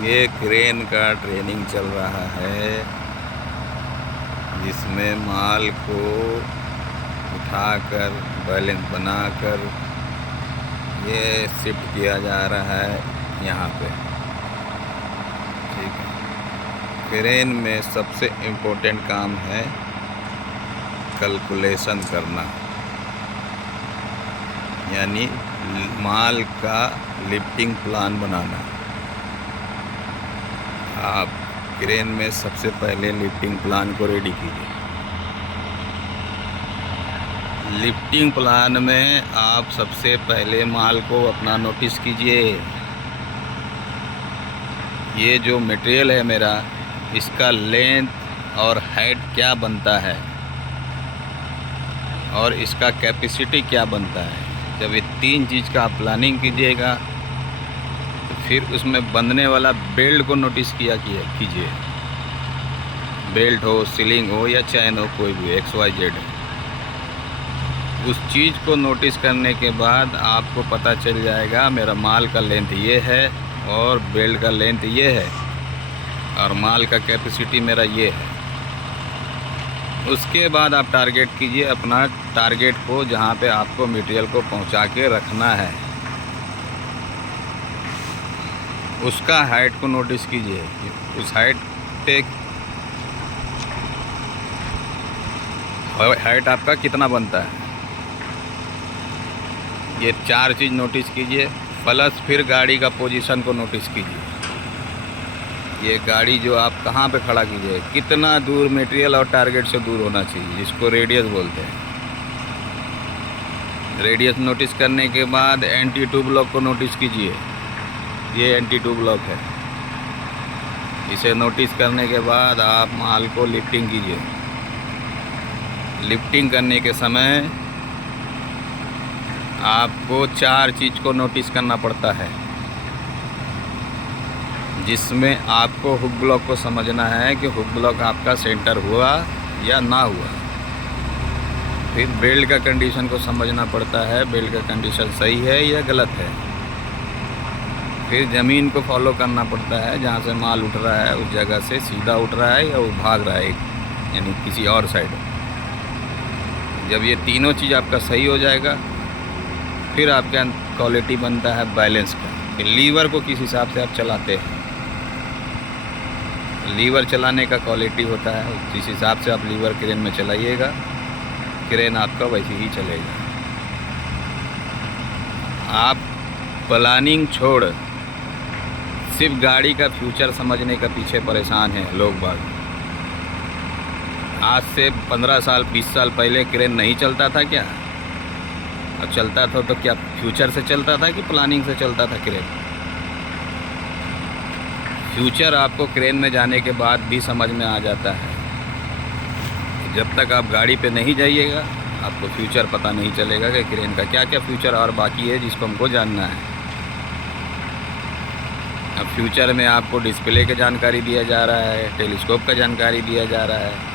ये क्रेन का ट्रेनिंग चल रहा है, जिसमें माल को उठाकर बैलेंस बनाकर ये शिफ्ट किया जा रहा है यहाँ पे। ठीक है। क्रेन में सबसे इम्पोर्टेंट काम है कैलकुलेशन करना, यानी माल का लिफ्टिंग प्लान बनाना। आप क्रेन में सबसे पहले लिफ्टिंग प्लान को रेडी कीजिए। लिफ्टिंग प्लान में आप सबसे पहले माल को अपना नोटिस कीजिए। ये जो मटेरियल है मेरा, इसका लेंथ और हाइट क्या बनता है और इसका कैपेसिटी क्या बनता है। जब ये तीन चीज़ का आप प्लानिंग कीजिएगा तो फिर उसमें बंधने वाला बेल्ट को नोटिस कीजिए। बेल्ट हो, सीलिंग हो या चैन हो, कोई भी XYZ। उस चीज़ को नोटिस करने के बाद आपको पता चल जाएगा मेरा माल का लेंथ ये है और बेल्ट का लेंथ ये है और माल का कैपेसिटी मेरा ये है। उसके बाद आप टारगेट कीजिए अपना टारगेट को, जहाँ पे आपको मटेरियल को पहुँचा के रखना है। उसका हाइट को नोटिस कीजिए। उस हाइट पे हाइट आपका कितना बनता है, ये चार चीज़ नोटिस कीजिए। प्लस फिर गाड़ी का पोजीशन को नोटिस कीजिए। ये गाड़ी जो आप कहाँ पे खड़ा कीजिए, कितना दूर मटेरियल और टारगेट से दूर होना चाहिए, जिसको रेडियस बोलते हैं। रेडियस नोटिस करने के बाद NT2 ब्लॉक को नोटिस कीजिए। ये NT2 ब्लॉक है। इसे नोटिस करने के बाद आप माल को लिफ्टिंग कीजिए। लिफ्टिंग करने के समय आपको चार चीज़ को नोटिस करना पड़ता है, जिसमें आपको हुक ब्लॉक को समझना है कि हुक ब्लॉक आपका सेंटर हुआ या ना हुआ। फिर बेल्ट का कंडीशन को समझना पड़ता है, बेल्ट का कंडीशन सही है या गलत है। फिर ज़मीन को फॉलो करना पड़ता है, जहाँ से माल उठ रहा है उस जगह से सीधा उठ रहा है या वो भाग रहा है, यानी किसी और साइड। जब ये तीनों चीज़ आपका सही हो जाएगा, फिर आपका क्वालिटी बनता है बैलेंस का। कि लीवर को किस हिसाब से आप चलाते हैं, लीवर चलाने का क्वालिटी होता है। जिस हिसाब से आप लीवर क्रेन में चलाइएगा, क्रेन आपका वैसे ही चलेगा। आप प्लानिंग छोड़ सिर्फ गाड़ी का फ्यूचर समझने का पीछे परेशान हैं लोग बाग। आज से 15 साल 20 साल पहले क्रेन नहीं चलता था क्या? और चलता था तो क्या फ्यूचर से चलता था कि प्लानिंग से चलता था क्रेन? फ्यूचर आपको क्रेन में जाने के बाद भी समझ में आ जाता है। जब तक आप गाड़ी पे नहीं जाइएगा, आपको फ्यूचर पता नहीं चलेगा कि क्रेन का क्या क्या फ्यूचर और बाकी है, जिसको हमको जानना है। अब फ्यूचर में आपको डिस्प्ले की जानकारी दिया जा रहा है, टेलीस्कोप का जानकारी दिया जा रहा है।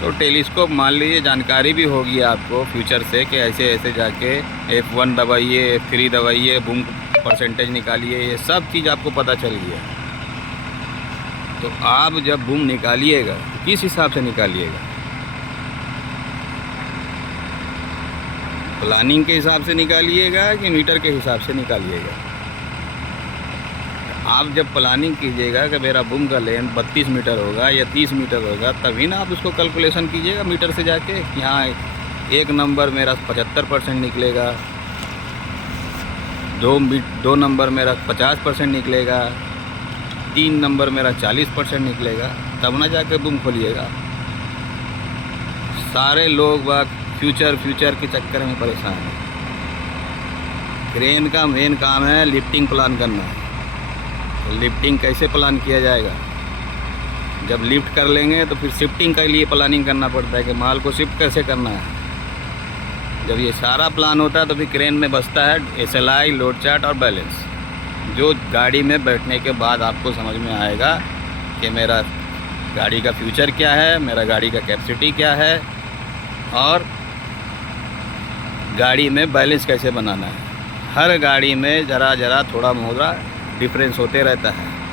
तो टेलीस्कोप मान लीजिए जानकारी भी होगी आपको फ्यूचर से कि ऐसे ऐसे जाके F1 दबाइए, F3 दबाइए, बूम परसेंटेज निकालिए, ये सब चीज़ आपको पता चल गया। तो आप जब बूम निकालिएगा तो किस हिसाब से निकालिएगा? प्लानिंग के हिसाब से निकालिएगा कि मीटर के हिसाब से निकालिएगा? आप जब प्लानिंग कीजिएगा कि मेरा बूम का लेंथ 32 मीटर होगा या 30 मीटर होगा, तभी ना आप उसको कैलकुलेशन कीजिएगा मीटर से जाके। यहाँ एक नंबर मेरा 75% निकलेगा, दो नंबर मेरा 50% निकलेगा, 3 नंबर मेरा 40% निकलेगा, तब ना जाके बूम खोलिएगा। सारे लोग बाग फ्यूचर के चक्कर में परेशान हैं। क्रेन का मेन काम है लिफ्टिंग प्लान करना। तो लिफ्टिंग कैसे प्लान किया जाएगा? जब लिफ्ट कर लेंगे तो फिर शिफ्टिंग के लिए प्लानिंग करना पड़ता है कि माल को शिफ्ट कैसे करना है। जब ये सारा प्लान होता है तो फिर क्रेन में बसता है SLI, लोड चार्ट और बैलेंस, जो गाड़ी में बैठने के बाद आपको समझ में आएगा कि मेरा गाड़ी का फ्यूचर क्या है, मेरा गाड़ी का कैपेसिटी क्या है और गाड़ी में बैलेंस कैसे बनाना है। हर गाड़ी में ज़रा थोड़ा मोड़ा डिफरेंस होते रहता है।